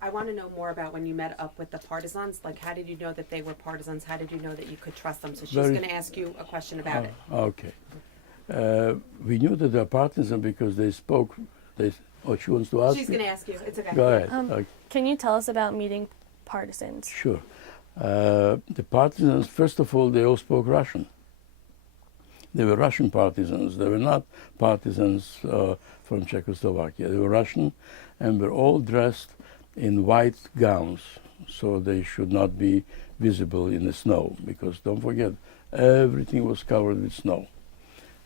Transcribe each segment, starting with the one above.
I want to know more about when you met up with the partisans. Like, how did you know that they were partisans? How did you know that you could trust them? So she's going to ask you a question about it. Okay. We knew that they were partisans because they spoke. She wants to ask. She's going to ask you. It's okay. Go ahead. Okay. Can you tell us about meeting partisans? Sure. The partisans, first of all, they all spoke Russian. They were Russian partisans. They were not partisans from Czechoslovakia. They were Russian and were all dressed in white gowns, so they should not be visible in the snow, because don't forget, everything was covered with snow.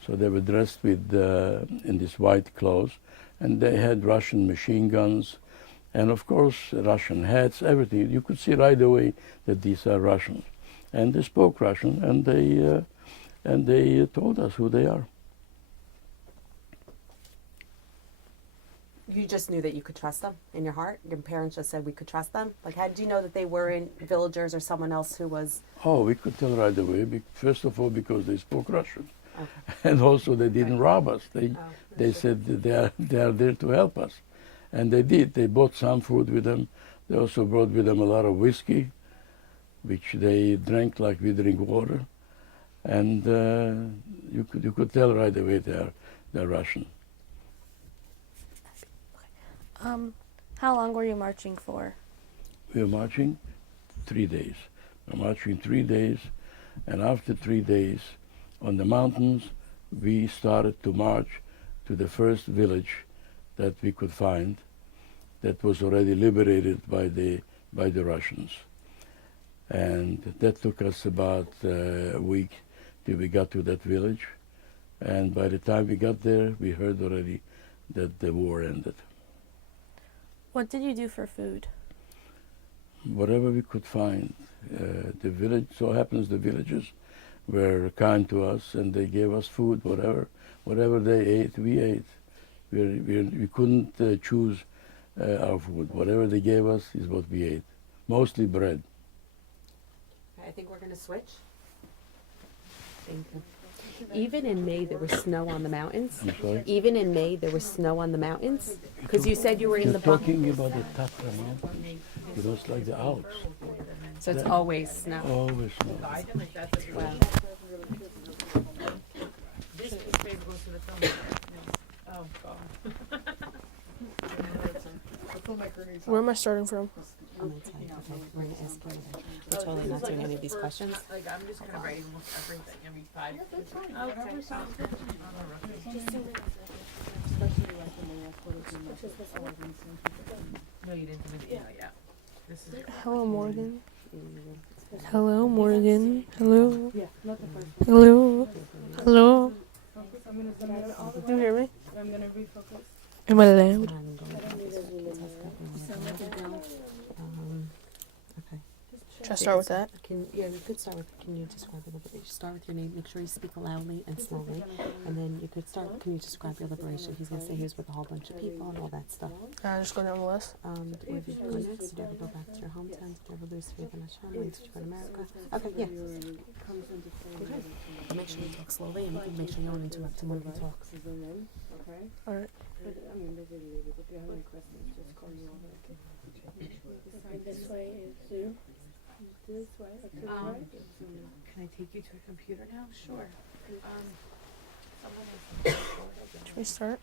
So they were dressed with in these white clothes, and they had Russian machine guns, and of course Russian hats, everything. You could see right away that these are Russians. And they spoke Russian, and they told us who they are. You just knew that you could trust them in your heart? Your parents just said we could trust them? Like, how did you know that they weren't villagers or someone else who was... Oh, we could tell right away. First of all, because they spoke Russian. Okay. And also they didn't rob us. They said that they are there to help us. And they did. They bought some food with them. They also brought with them a lot of whiskey, which they drank like we drink water. And you could tell right away they're Russian. How long were you marching for? We were marching 3 days. We were marching 3 days, and after 3 days on the mountains, we started to march to the first village that we could find that was already liberated by the Russians. And that took us about a week till we got to that village. And by the time we got there, we heard already that the war ended. What did you do for food? Whatever we could find. The village, so happens the villagers were kind to us, and they gave us food, whatever they ate, we ate. We couldn't choose our food. Whatever they gave us is what we ate. Mostly bread. I think we're going to switch. Thank you. Even in May, there was snow on the mountains. I'm sorry? Even in May, there was snow on the mountains. Because you said you were in You're the talking about the Tatra Mountains. You know, it's like the Alps. So it's always snow. Always snow. Wow. This paper goes to the film. Oh, God. Where am I starting from? On that side. Okay, we're going to ask you. We're totally not doing any of these questions. Like, I'm just gonna write almost everything every 5. Okay, sounds good. No, you didn't do the email yet. This is your... Hello, Morgan. Hello, Morgan. Hello. Hello. Hello. Do you hear me? I'm gonna refocus. Am I loud? Okay. Should I start with that? Yeah, you could start with, can you describe your liberation? Start with your name, make sure you speak loudly and slowly, and then you could start, can you describe your liberation? He's going to say he was with a whole bunch of people and all that stuff. Just go down the list. Where did you go next? Did you ever go back to your hometown? Did you ever lose faith in Hashem? When did you go to America? Okay, yeah. Okay. Make sure you talk slowly, and make sure you don't interrupt him when he talks. Alright. This way is Zoom. This way. Can I take you to a computer now? Sure. Should we start?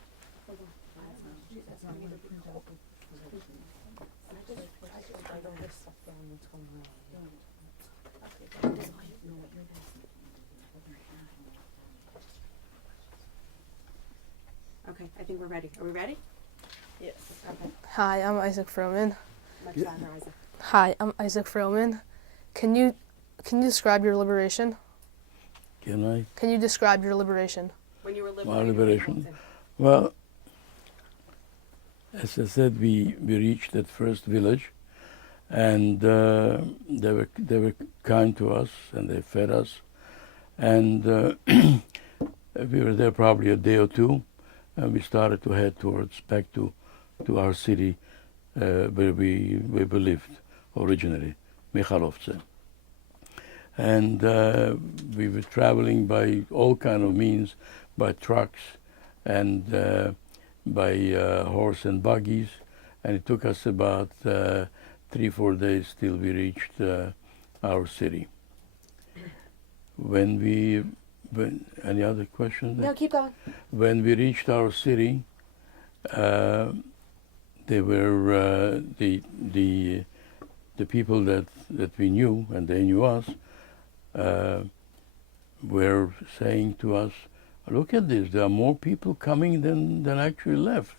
Okay, I think we're ready. Are we ready? Yes. Okay. Hi, I'm Isaac Froman. Much louder, Isaac. Hi, I'm Isaac Froman. Can you describe your liberation? Can Can you describe your liberation? When you were My liberated. liberation? Well, as I said, we reached that first village, and they were kind to us, and they fed us, and we were there probably a day or two, and we started to head back to our city where we lived originally, Michalovce. And we were traveling by all kind of means, by trucks and by horse and buggies, and it took us about 3-4 days till we reached our city. Any other questions? No, keep going. When we reached our city, they were the people that we knew, and they knew us, were saying to us, "Look at this! There are more people coming than actually left."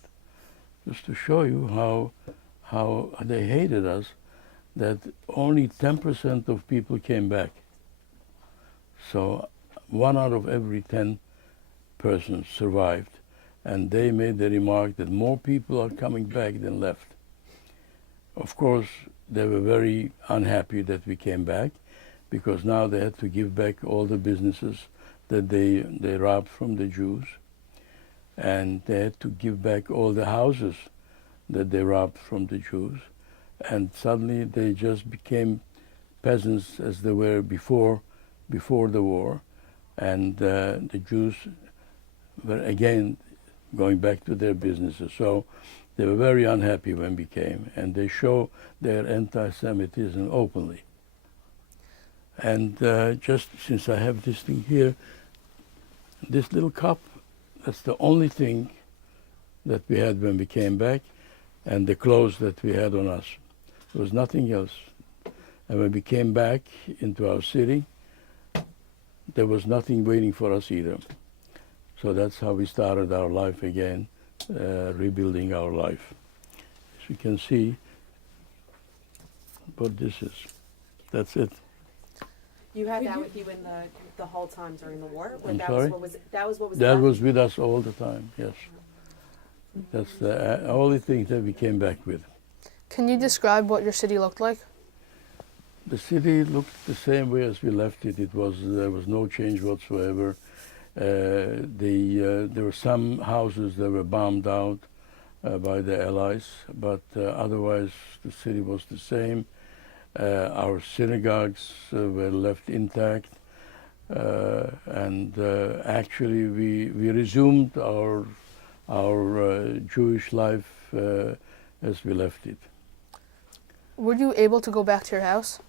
Just to show you how they hated us, that only 10% of people came back. So 1 out of every 10 persons survived, and they made the remark that more people are coming back than left. Of course, they were very unhappy that we came back, because now they had to give back all the businesses that they robbed from the Jews, and they had to give back all the houses that they robbed from the Jews, and suddenly they just became peasants as they were before the war, and the Jews were again going back to their businesses. So they were very unhappy when we came, and they show their anti-Semitism openly. And just since I have this thing here, this little cup, that's the only thing that we had when we came back, and the clothes that we had on us. There was nothing else. And when we came back into our city, there was nothing waiting for us either. So that's how we started our life again, rebuilding our life. As you can see what this is. That's it. You had that with you in the whole time during the war? I'm that sorry? That was what was That left? was with us all the time, yes. That's the only thing that we came back with. Can you describe what your city looked like? The city looked the same way as we left it. There was no change whatsoever. There were some houses that were bombed out by the Allies, but otherwise the city was the same. Our synagogues were left intact, and actually we resumed our Jewish life as we left it. Were you able to go back to your house?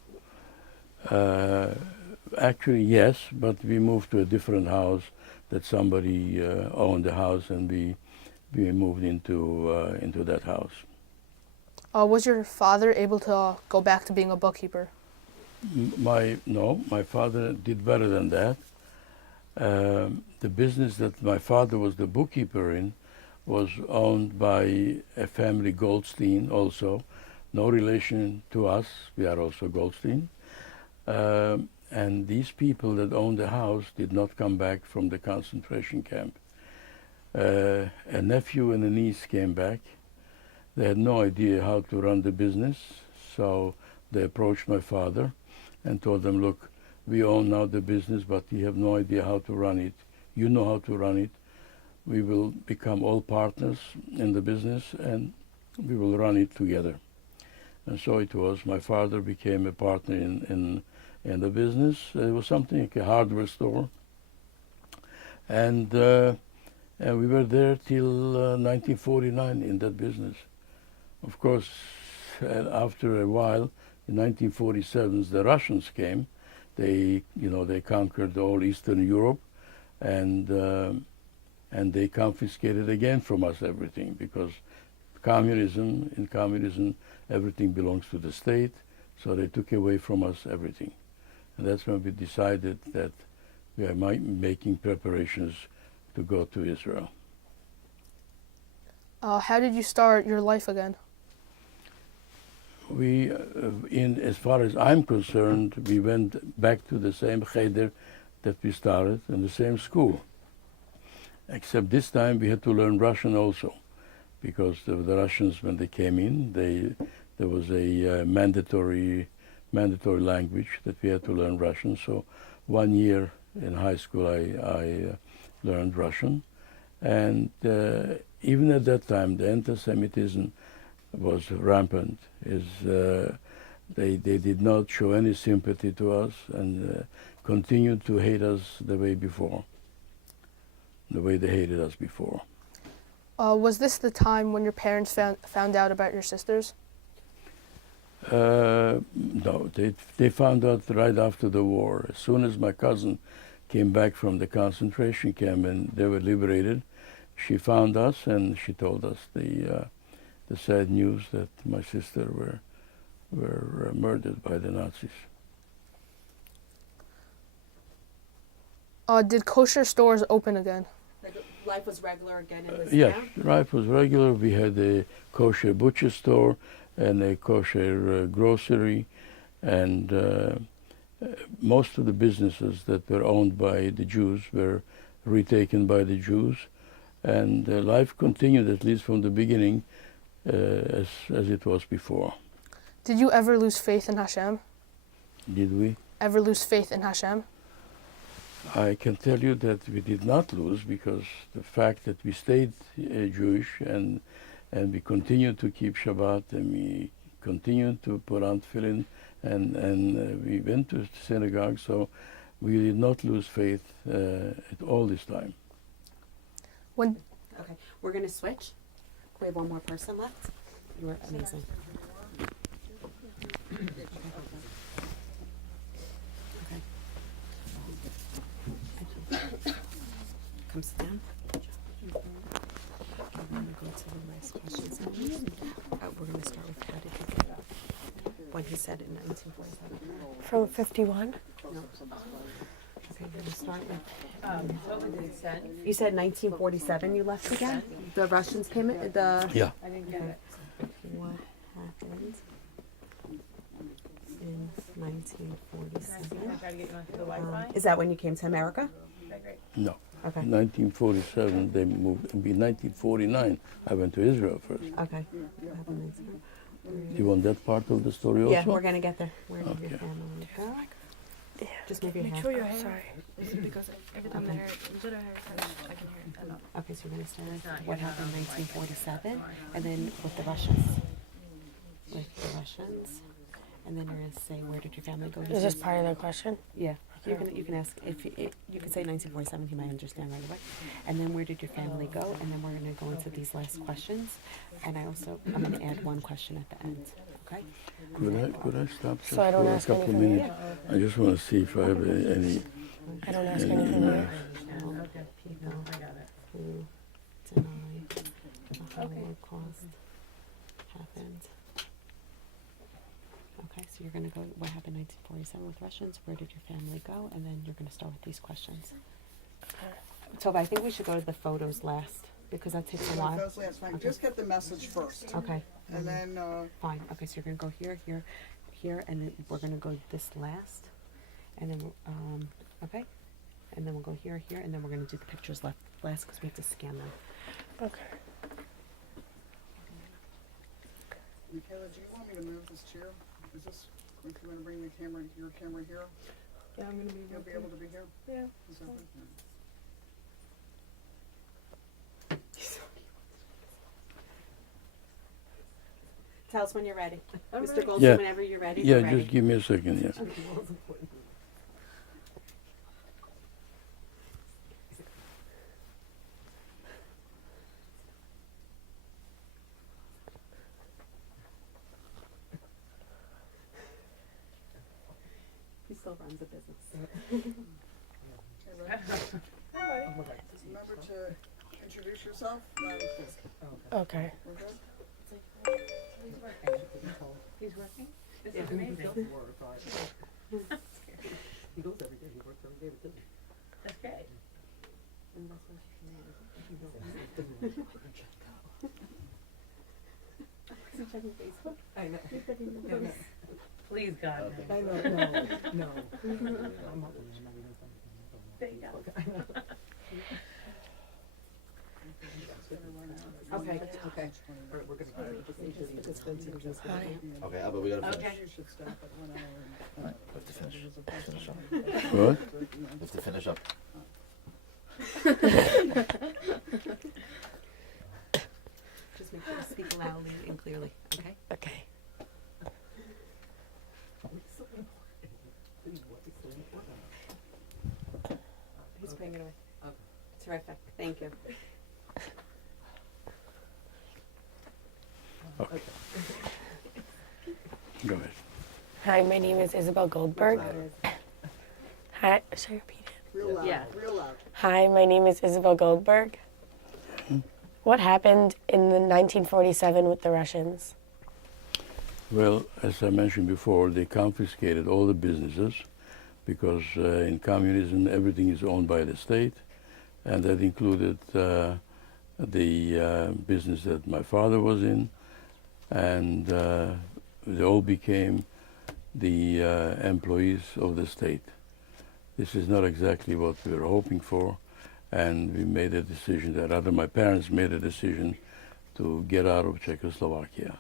Actually, yes, but we moved to a different house that somebody owned the house, and we moved into that house. Was your father able to go back to being a bookkeeper? No, my father did better than that. The business that my father was the bookkeeper in was owned by a family, Goldstein, also. No relation to us, we are also Goldstein. And these people that owned the house did not come back from the concentration camp. A nephew and a niece came back. They had no idea how to run the business, so they approached my father and told them, "Look, we own now the business, but we have no idea how to run it. You know how to run it. We will become all partners in the business, and we will run it together." And so it was. My father became a partner in the business. It was something like a hardware store. And we were there till 1949 in that business. Of course, after a while, in 1947, the Russians came. They conquered all Eastern Europe, and they confiscated again from us everything, because in communism, everything belongs to the state, so they took away from us everything. And that's when we decided that we are making preparations to go to Israel. How did you start your life again? As far as I'm concerned, we went back to the same cheder that we started, in the same school. Except this time we had to learn Russian also, because the Russians, when they came in, there was a mandatory language that we had to learn Russian. So 1 year in high school I learned Russian. And even at that time, the anti-Semitism was rampant. They did not show any sympathy to us, and continued to hate us the way they hated us before. Was this the time when your parents found out about your sisters? No, they found out right after the war. As soon as my cousin came back from the concentration camp and they were liberated, she found us and she told us the sad news that my sister were murdered by the Nazis. Did kosher stores open again? Like life was regular again in this Yes, town? life was regular. We had a kosher butcher store and a kosher grocery, and most of the businesses that were owned by the Jews were retaken by the Jews, and life continued, at least from the beginning, as it was before. Did you ever lose faith in Hashem? Did we? Ever lose faith in Hashem? I can tell you that we did not lose, because the fact that we stayed Jewish and we continued to keep Shabbat and we continued to put on tefillin and we went to synagogue, so we did not lose faith at all this time. When Okay, we're going to switch. We have one more person left. You were amazing. Okay. Come sit down. We're going to go to the last questions. We're going to start with how did he get up? When he said in 1947. From 51? No. Okay, we're going to start with. What was it said? You said 1947 you left again? The Russians came in? Yeah. I didn't get it. What happened in 1947? I tried to get you onto the Wi-Fi. Is that when you came to America? Okay, great. No. Okay. In 1947, they moved. In 1949, I went to Israel first. Okay. What happened in You want that part of the story also? Yeah, we're gonna get there. Where did your Okay. family go? Just move your Make hand. sure your hair. Sorry, this is because every time the hair, little hair comes, I can hear it a lot. Okay, so you're gonna start with not- what you're not happened in on the Wi-Fi. 1947, and then with the Russians. With the Russians, and then you're gonna say where did your family go? Is this part of the question? Yeah. You can ask if you can say 1947. He might understand right away. And then where did your family go? And then we're gonna go into these last questions. And I'm gonna add one question at the end. Okay. Could I stop just So I don't for a ask couple of anything minutes? I just want to see if I have any. I don't ask anything new. Okay, people, I got it. Who deny the Holocaust happened? Okay, so you're gonna go. What happened in 1947 with Russians? Where did your family go? And then you're gonna start with these questions. Tova, I think we should go to the photos last because that takes a while. That's last time. Just get the message first, Okay. and then Fine. Okay, so you're gonna go here, here, here, and then we're gonna go this last, and then okay, and then we'll go here, here, and then we're gonna do the pictures last because we have to scan them. Okay. Michaela, do you want me to move this chair? Is this if you want to bring the camera, your camera here? Yeah, I'm gonna be You'll be able to be here. Yeah. Is that right? Tell us when you're ready, I'm Mr. ready. Goldstein. Yeah. Whenever you're ready. Yeah, we're ready. just give me a second. Yes. He still runs a business. Okay, ready? Remember to introduce yourself. Okay. We're good. He's working? This Yeah. is amazing. He goes every day. He works every day with them. That's great. Is he checking Facebook? I know. Please, God. I know. No. I'm not There you go. Okay. Okay. All right, we're gonna. Hi. Okay, but we gotta finish. Okay. You should stop at 1 hour. And, We have to finish. finish up. What? We have to finish up. Just make sure to speak loudly and clearly. Okay. Okay. He's putting it away. Terrific. Thank you. Okay. Go ahead. Hi, my name is Isabel Goldberg. Hi, should I repeat it? Real loud, Yeah. real loud. Hi, my name is Isabel Goldberg. What happened in the 1947 with the Russians? Well, as I mentioned before, they confiscated all the businesses because in communism everything is owned by the state, and that included the business that my father was in, and they all became the employees of the state. This is not exactly what we were hoping for, and we made a decision that rather my parents made a decision to get out of Czechoslovakia.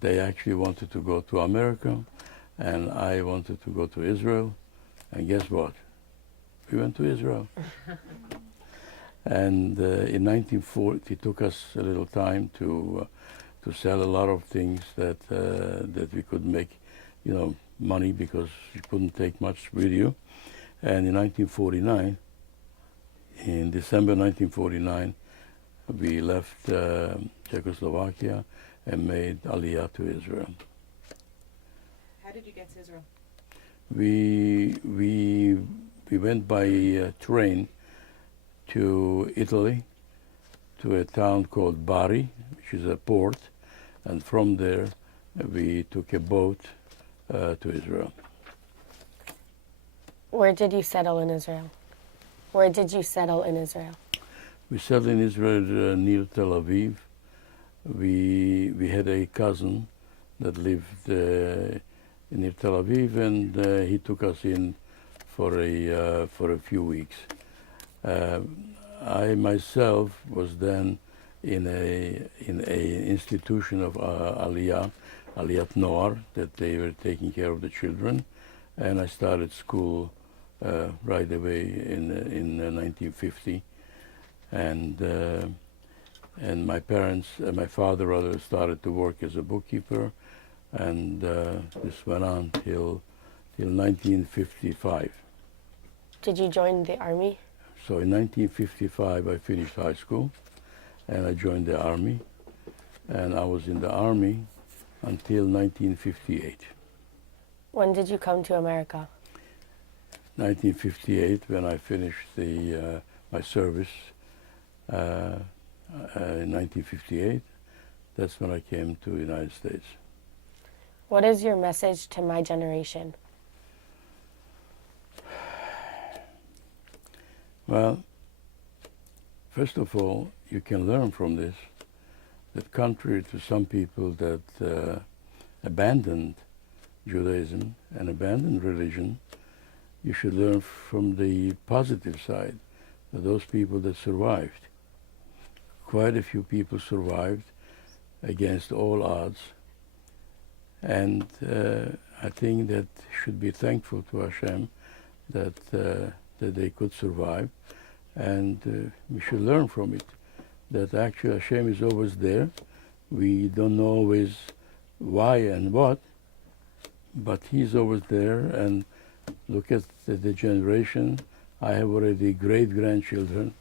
They actually wanted to go to America, and I wanted to go to Israel, and guess what? We went to Israel. And in 1940, it took us a little time to sell a lot of things that we could make, money, because you couldn't take much with you. And in 1949, in December 1949, we left Czechoslovakia and made Aliyah to Israel. How did you get to Israel? We went by train to Italy, to a town called Bari, which is a port, and from there we took a boat to Israel. Where did you settle in Israel? Where did you settle in Israel? We settled in Israel near Tel Aviv. We had a cousin that lived near Tel Aviv, and he took us in for a few weeks. I myself was then in a institution of Aliyat Noar, that they were taking care of the children, and I started school right away in 1950, and my parents, my father rather, started to work as a bookkeeper, and this went on till 1955. Did you join the army? So in 1955 I finished high school, and I joined the army, and I was in the army until 1958. When did you come to America? 1958, when I finished my service, in 1958, that's when I came to the United States. What is your message to my generation? Well, first of all, you can learn from this that contrary to some people that abandoned Judaism and abandoned religion, you should learn from the positive side, that those people that survived. Quite a few people survived against all odds, and I think that should be thankful to Hashem that they could survive, and we should learn from it, that actually Hashem is always there. We don't know always why and what, but He's always there. And look at the generation. I have already great-grandchildren,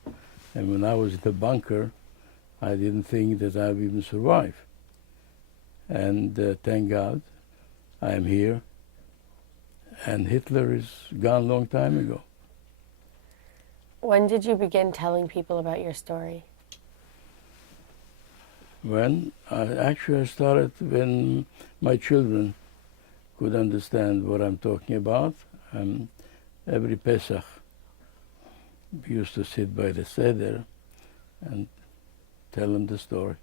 and when I was in the bunker, I didn't think that I would even survive. And thank God I am here, and Hitler is gone a long time ago. When did you begin telling people about your story? I started when my children could understand what I'm talking about. Every Pesach, we used to sit by the Seder and tell them the story.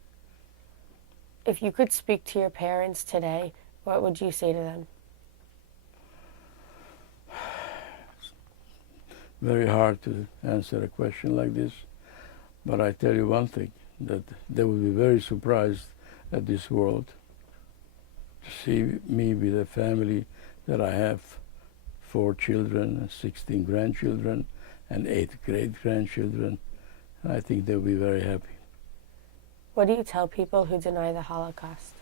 If you could speak to your parents today, what would you say to them? Very hard to answer a question like this, but I tell you one thing, that they will be very surprised at this world to see me with a family that I have 4 children, 16 grandchildren, and 8 great-grandchildren. I think they'll be very happy. What do you tell people who deny the Holocaust?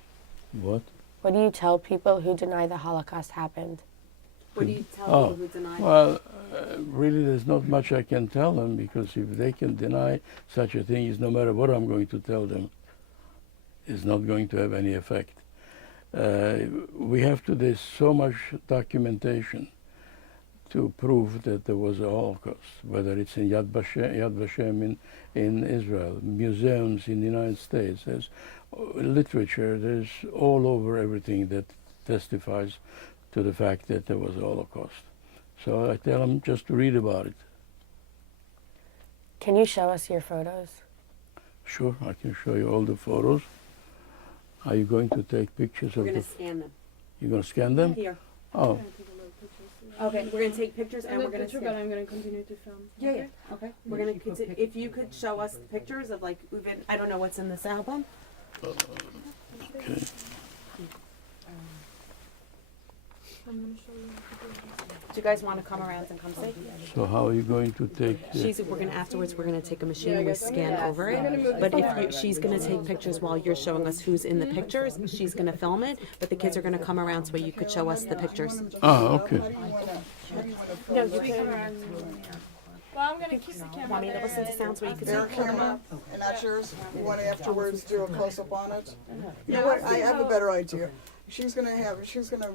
What? What do you tell people who deny the Holocaust happened? What do you tell people who deny? Well, really there's not much I can tell them, because if they can deny such a thing, it's no matter what I'm going to tell them. is not going to have any effect. We have today so much documentation to prove that there was a Holocaust, whether it's in Yad Vashem in Israel, museums in the United States, there's literature, there's all over everything that testifies to the fact that there was a Holocaust. So I tell them just to read about it. Can you show us your photos? Sure, I can show you all the photos. Are you going to take pictures We're of gonna the... scan them. You're going to scan them? Here. Oh, Okay, we're gonna take pictures and we're gonna picture, but I'm gonna continue to film. Yeah, yeah, okay. We're gonna, if you could show us the pictures of like, even, I don't know what's in this album. okay. I'm gonna show you. Do you guys wanna come around and come see? So how are you going to take... We're gonna, afterwards, we're gonna take a machine and we'll scan over it. But she's gonna take pictures while you're showing us who's in the pictures. She's gonna film it, but the kids are gonna come around so you could show us the pictures. okay. No, you can come around. Well, I'm gonna keep the camera Want me to there. listen to sounds where you can Their see? camera, and that's yours? You wanna afterwards do a close-up on it? You know what, I have a better idea. She's gonna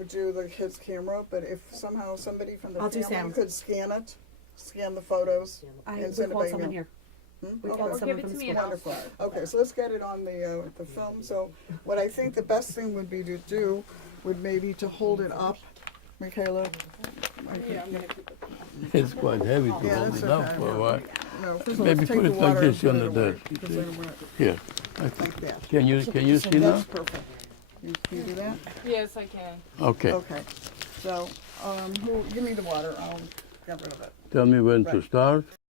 do the kid's camera, but if somehow somebody from the I'll do family sound. could scan the photos I and we send it called by someone email. here. We Okay. called some Give of it them. to me and I'll Wonderful. start. Okay, so let's get it on the film. So what I think the best thing would be to do would maybe to hold it up, Michaela. It's quite heavy to Yeah, hold that's it up okay. for a while. No, first of all, Maybe let's take put the it like water this and on put the it away, desk. 'cause I don't want it Here. like that. Can you see now? That's perfect. Can you do that? Yes, I can. Okay. Okay. So, give me the water. I'll get rid of it. Tell me when to Right. start.